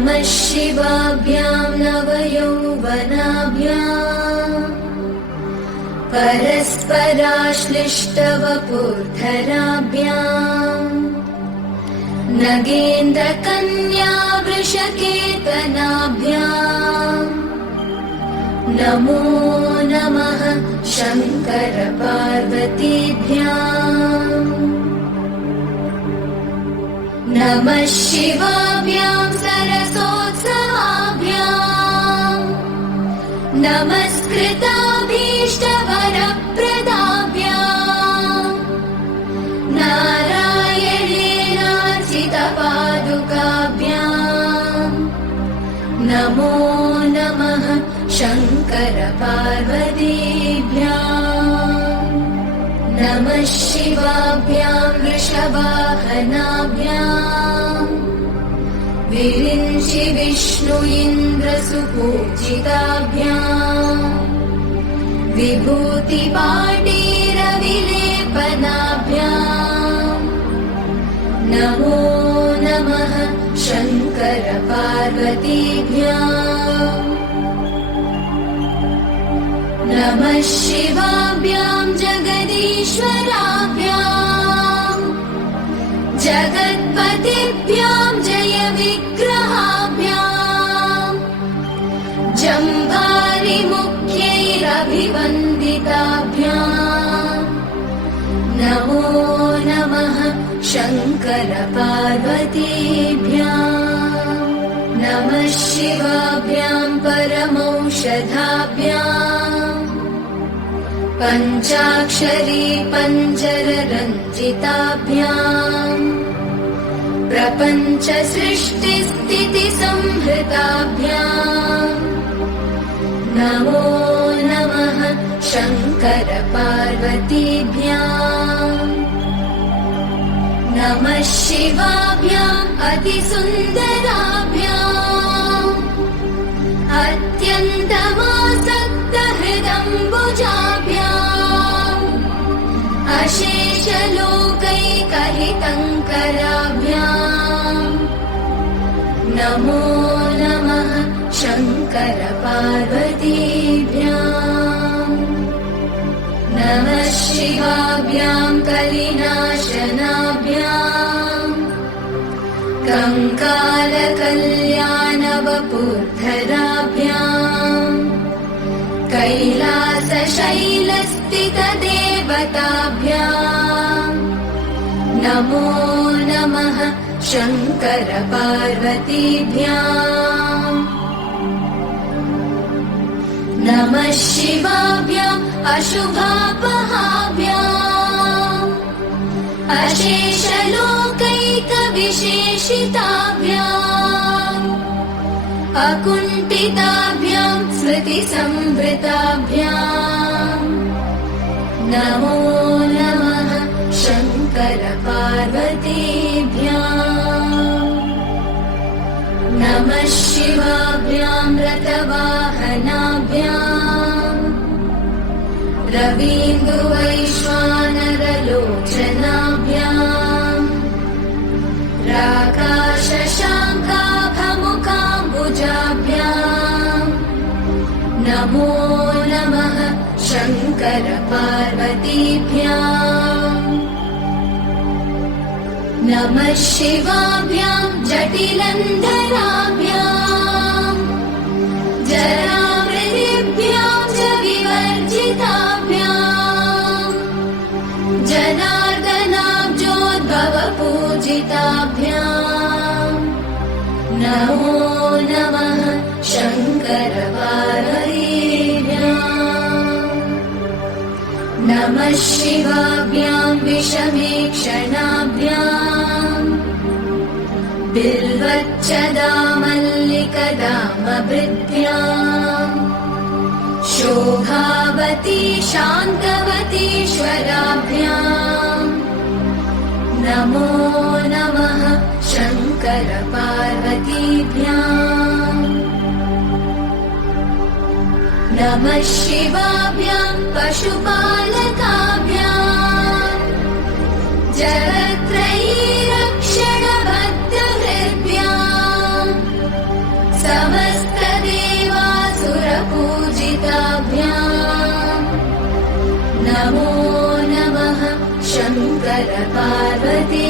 नमः शिवाभ्यां नवयौवनाभ्याम् परस्पराश्लिष्टवपुर्धराभ्याम् नगेन्द्रकन्या वृषकेतनाभ्याम् नमो नमः शङ्कर पार्वतीभ्याम् नमः शिवाभ्यां सरसोत्सवाभ्याम् नमस्कृताभीष्टवरप्रदाभ्याम् नारायणेनार्चितपादुकाभ्याम् नमो नमः शङ्कर पार्वतीभ्याम् नमः शिवाभ्यां वृषवाहनाभ्याम् विरिञ्चि विष्णु इन्द्रसुपूजिताभ्याम् विभूतिपाटीरविलेपनाभ्याम् नमो नमः शङ्कर पार्वतीभ्याम् नमः शिवाभ्यां जगदीश्वराभ्याम् जगत्पतिभ्यां जय विग्रहाभ्याम् जम्भारिमुख्यैरभिवन्दिताभ्याम् नमो नमः शङ्कर पार्वतीभ्याम् नमः शिवाभ्यां परमौषधाभ्याम् पञ्चाक्षरी पञ्जररञ्जिताभ्याम् प्रपञ्च सृष्टिस्थितिसंहृताभ्याम् नमो नमः शङ्कर पार्वतीभ्याम् नमः शिवाभ्याम् अतिसुन्दराभ्याम् अत्यन्तमासक्तहृदम्बुजाभ्याम् अशेषलोकैकहितङ्कराभ्याम् नमो नमः शङ्कर पार्वतीभ्याम् नमः शिवाभ्यां कलिनाशनाभ्याम् कङ्कालकल्याणवपुर्धराभ्याम् कैलासशैलस्थितदेवताभ्याम् नमो नमः शङ्कर पार्वतीभ्याम् नमः शिवाभ्याम् अशुभापहाभ्याम् अशेषलोकैकविशेषिताभ्याम् अकुण्ठिताभ्यां स्मृतिसंवृताभ्याम् नमो नमः शङ्कर पार्वतीभ्याम् नमः शिवाभ्यां रथवाहनाभ्याम् रवीन्द्रवैश्वानरलोचनाभ्याम् राकाशशाङ्काभमुकाम्बुजाभ्याम् नमो नमः शङ्कर पार्वतीभ्याम् नमः शिवाभ्यां जटिलन्धराभ्याम् जरामृतिभ्यां च विवर्जिताभ्याम् जनार्दनाब्जोद्भवपूजिताभ्याम् नमो नमः शङ्कर पार्वतीभ्याम् नमः शिवाभ्यां विषमेक्षणाभ्याम् बिल्वच्चदामल्लिकदामभृद्भ्याम् शोभावती शान्तवतीश्वराभ्याम् नमो नमः शङ्कर पार्वतीभ्याम् नमः शिवाभ्यां पशुपालकाभ्याम् जगत्त्रयीरक्षणबद्धहृद्भ्याम् शिवाभ्याम् नमो नमः शङ्कर पार्वती